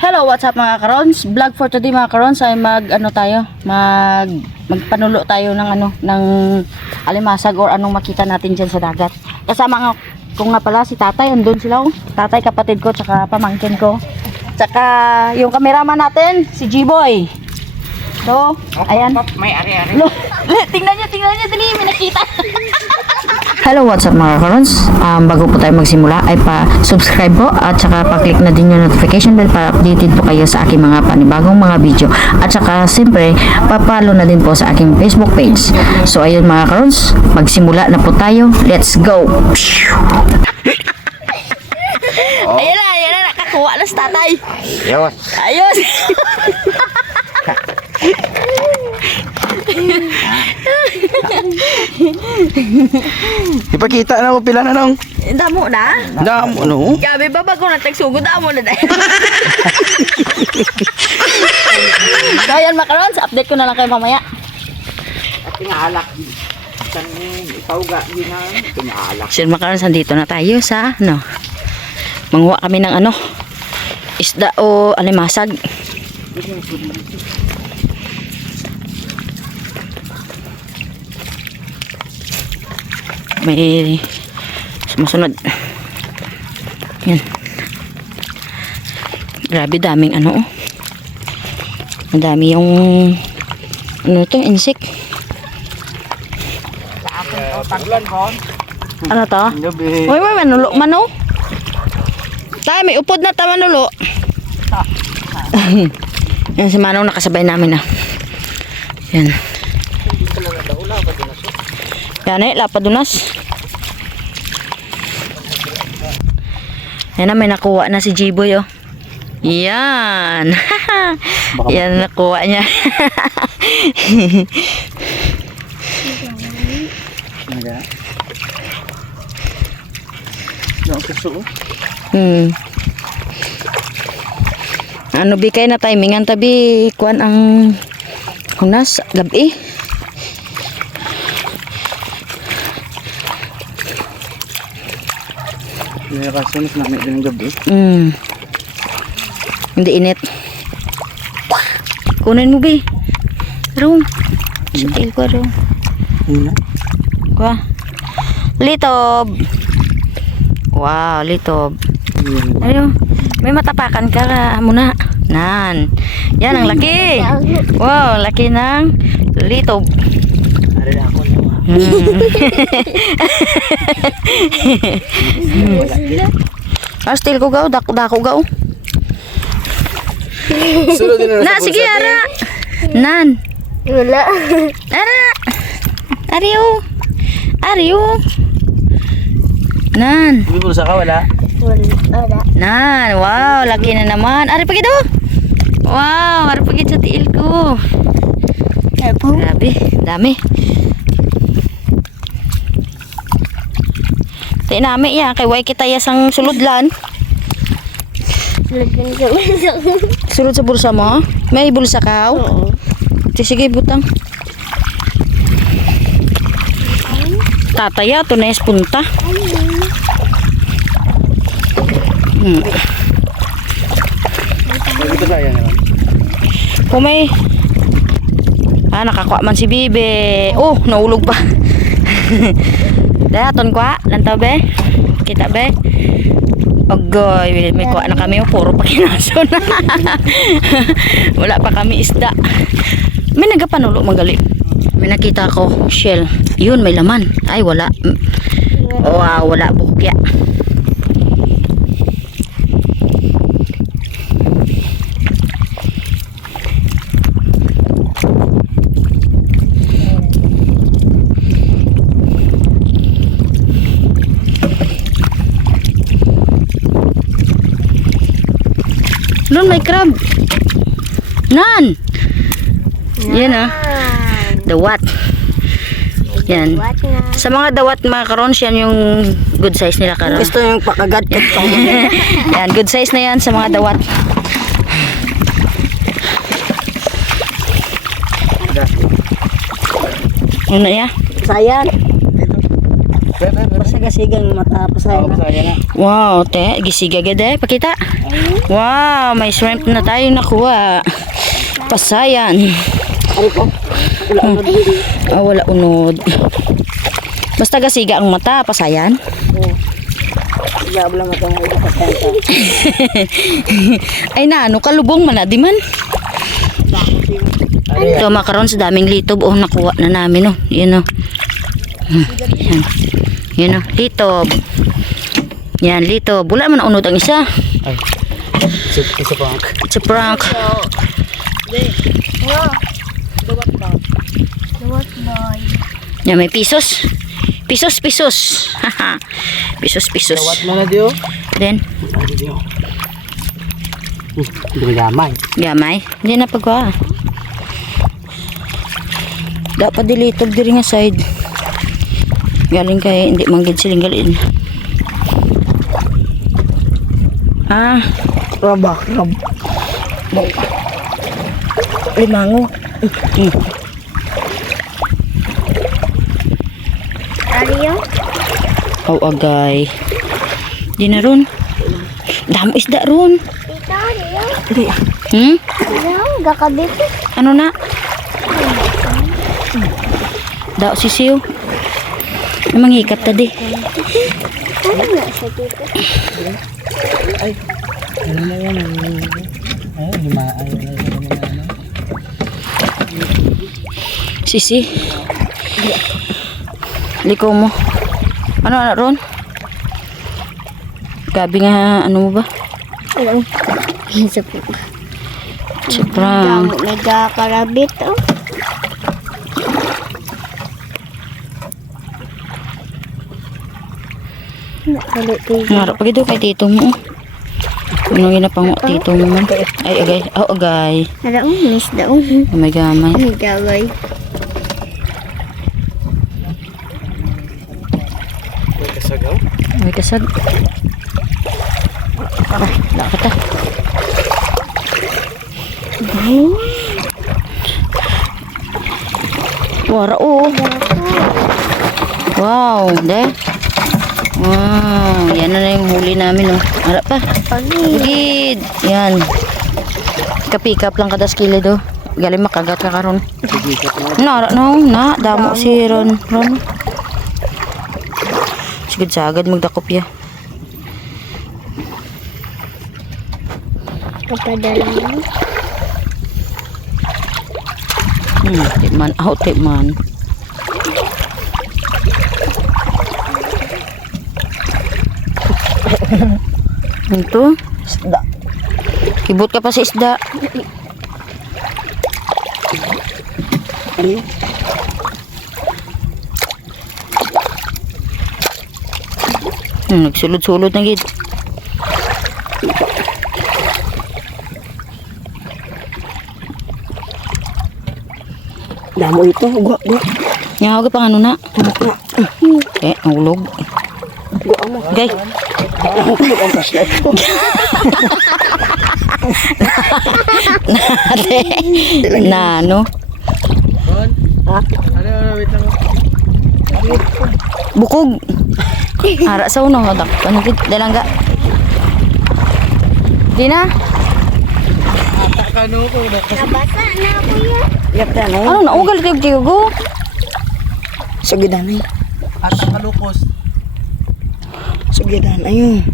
Hello, what's up mga karons? Vlog for today mga karons ay mag ano tayo, mag magpanulo tayo ng ano, ng alimasag or anong makita natin diyan sa dagat. Kasama nga ko nga pala si tatay, andun sila oh. Tatay, kapatid ko, tsaka pamangkin ko. Tsaka yung kameraman natin, si G-Boy. So, ayan. May ari-ari. Tingnan niyo, tingnan niyo, dali, may nakita. Hello, what's up mga karons? Um, bago po tayo magsimula ay pa-subscribe po at saka pa-click na din yung notification bell para updated po kayo sa aking mga panibagong mga video. At saka siyempre, pa-follow na din po sa aking Facebook page. So ayun mga karons, magsimula na po tayo. Let's go! Ayan na, ayan na, nakakuha na si tatay. Yos. Ayos! Ipakita na ko pila na nung. Damo na? Damo no. Gabi ba bago na tagsugod damo na dahil. so ayan makarons, update ko na lang kayo mamaya. At pinaalak. Isang ipauga yun na. Pinaalak. So yun makarons, andito na tayo sa ano. Manguha kami ng ano. Isda o alimasag. May sumusunod. Yan. Grabe daming ano oh. Madami yung ano to, insect. Ano to? Uy, may manulo man oh. Tay, may upod na ta manulo. Yan si Manong nakasabay namin ah. Yan. Yan eh, lapadunas. Yan na, may nakuha na si Jiboy oh. Yan. Yan nakuha niya. Naga. Yung suso. Hmm. Ano bikay na timingan tabi kuan ang hunas gabi. May kasunos na may din gabi. Hmm. Hindi init. Kunin mo bi. Ro. Sutil ko ro. Hina. Kuha. Litob. Wow, litob. Ayo. May matapakan ka ka muna. Nan. Yan ang laki. Wow, laki ng litob. Ari na ako niyo. Ah, still ko gaw, dako dako gaw. Din Na, sige, ara. Nan. Wala. Ara. Ariyo. Ariyo. Nan. Hindi mo sa ka wala. Wala. Nan. Wow, laki na naman. Ari pagid oh. Wow, ari pagid sa tiil ko. Grabe, dami. Ti nami ya kay way kita yasang suludlan. Lagyan kami sa... Sulod sa bulsa mo? May bulsa ka? Oo. Sige, butang. Tataya, ito na punta. Hmm. Ito sa yan naman. Kung may... Ah, nakakuha man si Bibe. Oh, naulog pa. Dahaton kwa, lantaw be. Kita be. Agoy, may kuha na kami. Puro pa kinaso na. Wala pa kami isda. May nagapanulo magali. May nakita ko, shell. Yun, may laman. Ay, wala. Mm. Wow, wala bukya. Doon may crab. Nan. Yan ah. Dawat. Yan. Sa mga dawat mga karons, yan yung good size nila karon. Gusto yung pakagat ka yan, good size na yan sa mga dawat. Ano ya? Sayang. Pre, pre, pre. Pasagasigang mata, pasaya Oo, na. Wow, te, gisiga gid eh. Pakita. Wow, may shrimp na tayo nakuha. Pasayan. Ko. Wala unod. Basta gasiga ang mata, pasayan. Diabla mo itong ulo pasaya. Ay na, ano, kalubong man na, di man. Ito, makaroon sa daming litob. Oh, nakuha na namin, oh. Yan, oh. Yan. Yan, oh. Litob. Yan, litob. Wala man na unod ang isa. Ay. Isa pa. It's a prank. Luwat boy. Yan, may pisos. Pisos, pisos. Haha. pisos, pisos. Tawat mo na diyo. Then. Hmm, Hindi gamay. gamay. Hindi na pagwa. Dapat dilitog diri nga side. Galing kay hindi manggid siling galin. Ah, Raba, rab. limango. Hmm. Ariyo? Aw agay. Di na ron. Damo isda ron. Tita, ariyo? Hmm? Ariyo, gakabit. Ano na? Daw sisiw. Mangikat ta di. Ano na siya tita? Ano na yan? Ay, lima. Ay, ay, ay, ay, ay. Sisi. Liko mo. Ano na ron? Gabi nga ano mo ba? Alam. Isa po. Sobrang. Nagkakarabit oh. Nakali tita. Ngarap pag ito kay tito mo. Ano yun na pang tito mo man? Ay agay. Oh agay. Hala, oh, miss daw. Oh my gamay. May gaway. May kasagaw. May kasag. Ay, lakot ah. Wara oh. Wow, de. Wow, yan na na yung huli namin oh. Harap pa. Pagi. Gid. Yan. Kapikap lang kada skilid oh. Galing makagat ka karon. Sige, kat mo. Na, no, na, damo si Ron. Ron. Sigad sagad magdakop ya. Kapadala mo. Hmm, di man, out di Ito, Isda. kibot ka pa sa isda. Ano? Hmm, nagsulod-sulod na gid. Damo ito. Gwa, gwa. Nyawa ka pang ano na. Eh, nahulog. Gwa mo. Gay, Ang kasya. ate. na ano? Bon? Ha? Ano, ano, wait lang. Bukog. Ara sa uno, dak. Ano gid? Dalangga. Di na. Ata ka no ko. Nabasa na ako yan. Yak na, no? Ano na ugal kay Diego? Sa gidanay. Ata ka lukos. Sa gidanay yun.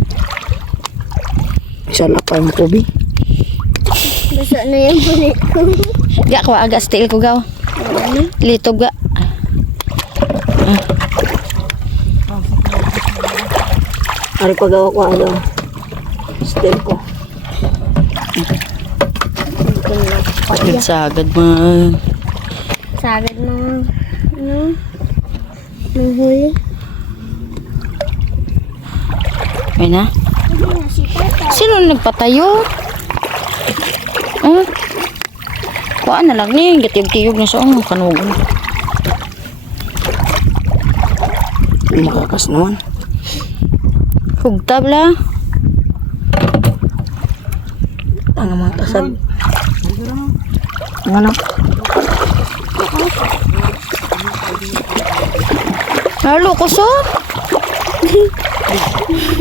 Isa lapay mo ko, bi. Basa na yung bulit ko. Ga ko aga steel ko gaw. Ano? Litob ga. Ari pagawa ko, ano? Still ko. Agad sagad man. Sagad ng... Ano? Ng huli. Ay na. Sino nagpatayo? Oh. Kuha na lang ni, gatiyog-tiyog na sa oh, kanugan. Makakas naman. Hugtab la. Ano mga kasag? Ano? Halo ko so.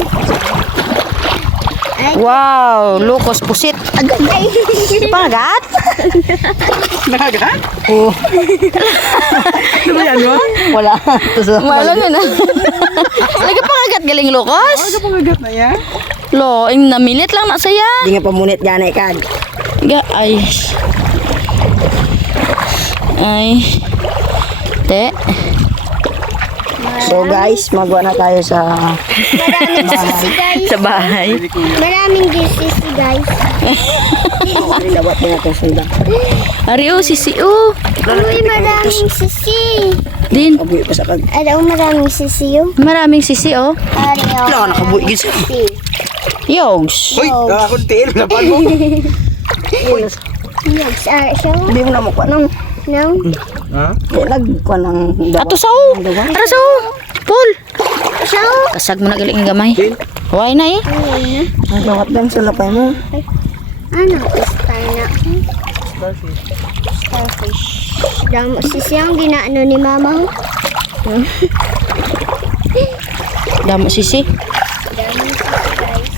Wow, lukos pusit. Agad. Pangagat? Nakagat? Oo. Ano ba yan mo? Wala. Tapos Malang na. Lagi pangagat galing lukos. Ano pang agat na yan? Lo, ing namilit lang na saya. Di nga pamunit gani kag. Ga, ay. Ay. Te. So guys, magwa na tayo sa Maraming sisi guys. Sa bahay. Maraming sisi guys. Dawat na natin sunda. Ario, sisi, oh. Uy, maraming sisi. Din. Kabuhi pa sa kag. Ano maraming sisi yun? Maraming sisi, oh. Ano? Wala ka nakabuhi gid siya. Sisi. Yogs. Uy, nakakuntiin. Lapan mo. Yugs, ah, siya mo. Hindi mo na makuha nang No? Ha? di nagkuha ng Ato sa, oh. Ara sa, oh. Paul. Siya mo. Kasag mo na galing ang gamay. Huwag na, eh. Ang dawat din sa lapay mo. Ano? Star na. Starfish. Starfish. Damo sisi ang ginaano ni mama ho. Damo sisi. Damo sisi guys.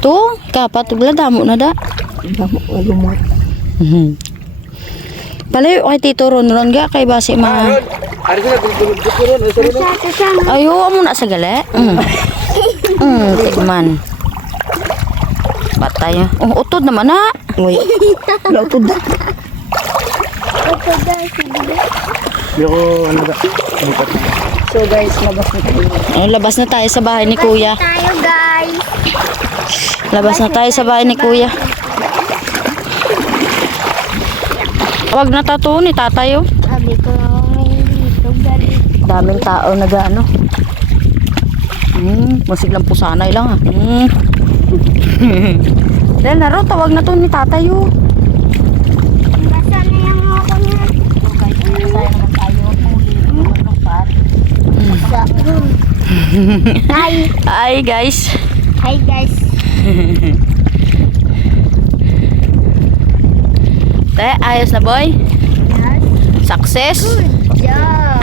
Tu, kapat tugla damo na da. Lumot. Mhm. Palayo kay Tito Ron Ron ga kay base ma. Ron, Ari ko ron. Ay, sa siya mo. Ayo mo na sa gali. Mm. Mm, tikman. Patay. Oh, utod naman na. Uy. Utod da. Opo guys. sige. Ko, ano ba? Na. So guys, labas na tayo. Oh, labas na tayo sa bahay ni Kuya. Tayo guys. Labas na tayo sa bahay ni Kuya. Wag na tato ni tatayo. Sabi ko may dito. Daming tao nag ano. Hmm, masig lang pusanay lang ah. Hmm. Dahil na ro, tawag na to ni tatayo. Basta na yung ako niya. Hi. Ay guys. Hi guys. Te, ayos na boy. Yes. Success. Yeah.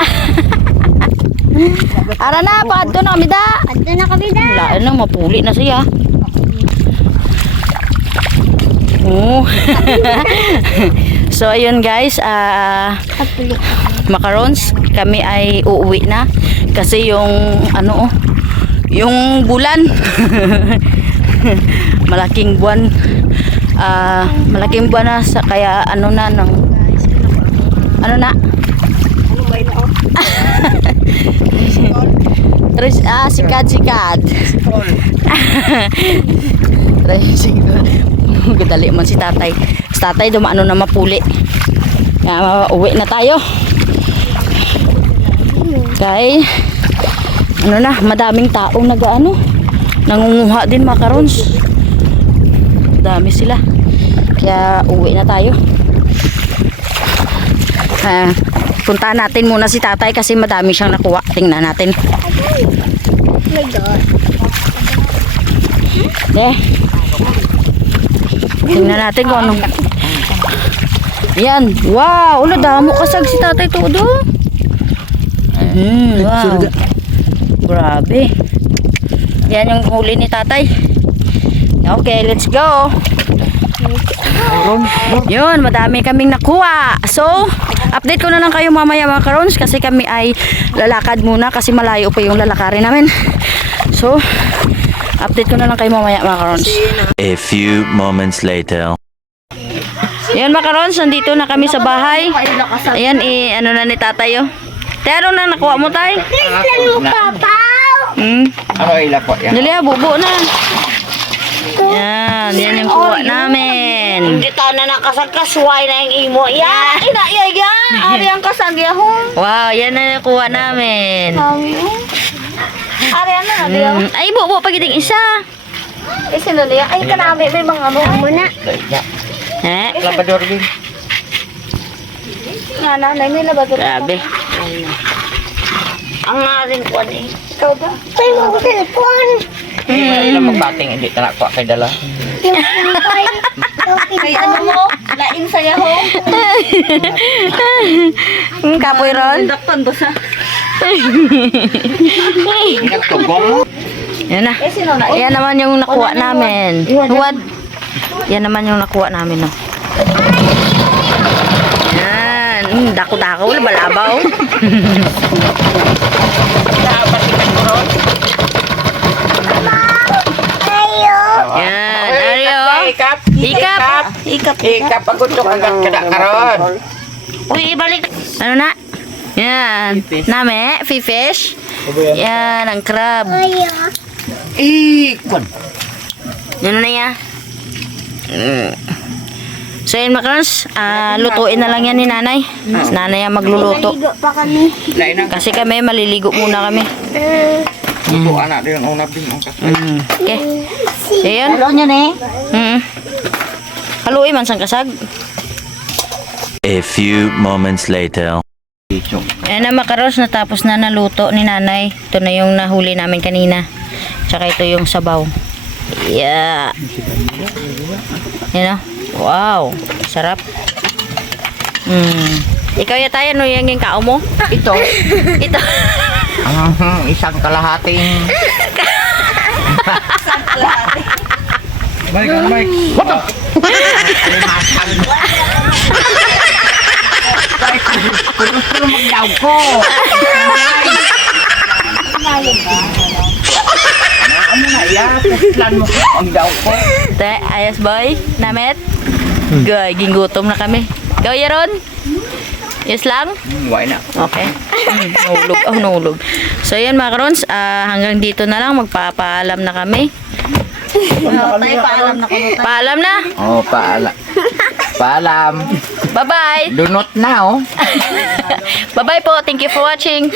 Ara na, paadto na kami da. Ando na kami na. Wala na, mapuli na siya. Oh. so ayun guys, ah Kapuli. macarons, kami ay uuwi na kasi yung ano oh, yung bulan. malaking buwan. Ah, malaking buwan na sa kaya ano na ng ano na? Tres, ah, sikad, sikad. Tricycle. Gadali man si tatay. Si tatay dumaano na mapuli. Kaya uwi na tayo. Kay ano na, madaming taong nag-ano, nangunguha din macarons. Dami sila. Kaya uwi na tayo. Ah, puntahan natin muna si tatay kasi madami siyang nakuha. Tingnan natin. Eh. Tingnan natin kung anong... Yan. Wow! Ulo, damo kasag si tatay todo. Mm, wow. Grabe. Yan yung huli ni tatay. Okay, let's go. Yun, madami kaming nakuha. So, update ko na lang kayo mamaya mga karons kasi kami ay lalakad muna kasi malayo pa yung lalakarin namin. So, update ko na lang kayo mamaya mga karons. A few moments later. Yan mga karons, nandito na kami sa bahay. Ayan, eh, ano na ni tatay oh. Pero na nakuha mo tay? Lang mo papaw. Hmm. Ano ila po yan? Dali ah, bubo na. Yan, yan yung kuha namin. Hindi tayo na nakasagkasway na yung imo. Ya, ina, ya, ya. Ari ang kasagya ho. Wow, yan na yung kuha namin. Ari ano na diyo. Hmm. Ay, bubo pagiting isa. Eh, sino niya? Ay, kanami, may mga mo. Muna. Eh, Labador din. Nga na, na, may labador. grabe. Ang aring kwan eh. Ikaw ba? Tayo mo ko telepon. Ila magbating, hindi na nakuha kay dala. Kay ano mo? Lain saya ho. Hmm, kapoy ron. Dakpan ba sa? Yan na. Eh, sino na? Yan naman yung nakuha namin. Huwad. Yan naman yung nakuha namin, no. Yan. Mm, dako-dako. Labalabaw. Ikap. Ikap. Ikap. Ikap pagod to kagad kada karon. Uy, ibalik. Ano na? Yan. Name, fish. Yan, ang crab. Ikon. Yan na ya. Mm. So yun makarons, ah, lutuin na lang yan ni nanay. Si nanay ang magluluto. Pa kami. Lain Kasi kami, maliligo muna kami. kuko anak din ang unab din ang kasay. Mm. Okay. So yun. Hello niya ne. Mm. Haluin man sang kasag. A few moments later. Ayan na makarons, natapos na naluto ni nanay. Ito na yung nahuli namin kanina. Tsaka ito yung sabaw. Yeah. Yan o. Wow. Sarap. Mm. Ikaw yata yan, no, yung yung kao mo? Ito, Ito. ang isang kalahating Balik ka, balik. What the? Alimasan. Balik, gusto magdaw ko. Ano na ya? Plan mo ko ang daw ko. Te, ayos boy. Namet. Gay, gingutom na kami. Ikaw yaron? Yes lang? Hmm, Why na? Okay. Hmm, nahulog. Oh, nahulog. So, yan mga karons. ah, hanggang dito na lang. Magpapaalam na kami. Tayo paalam na ko. Paalam na. Oh, paala. Paalam. Bye-bye. Dunot na oh. Bye-bye po. Thank you for watching.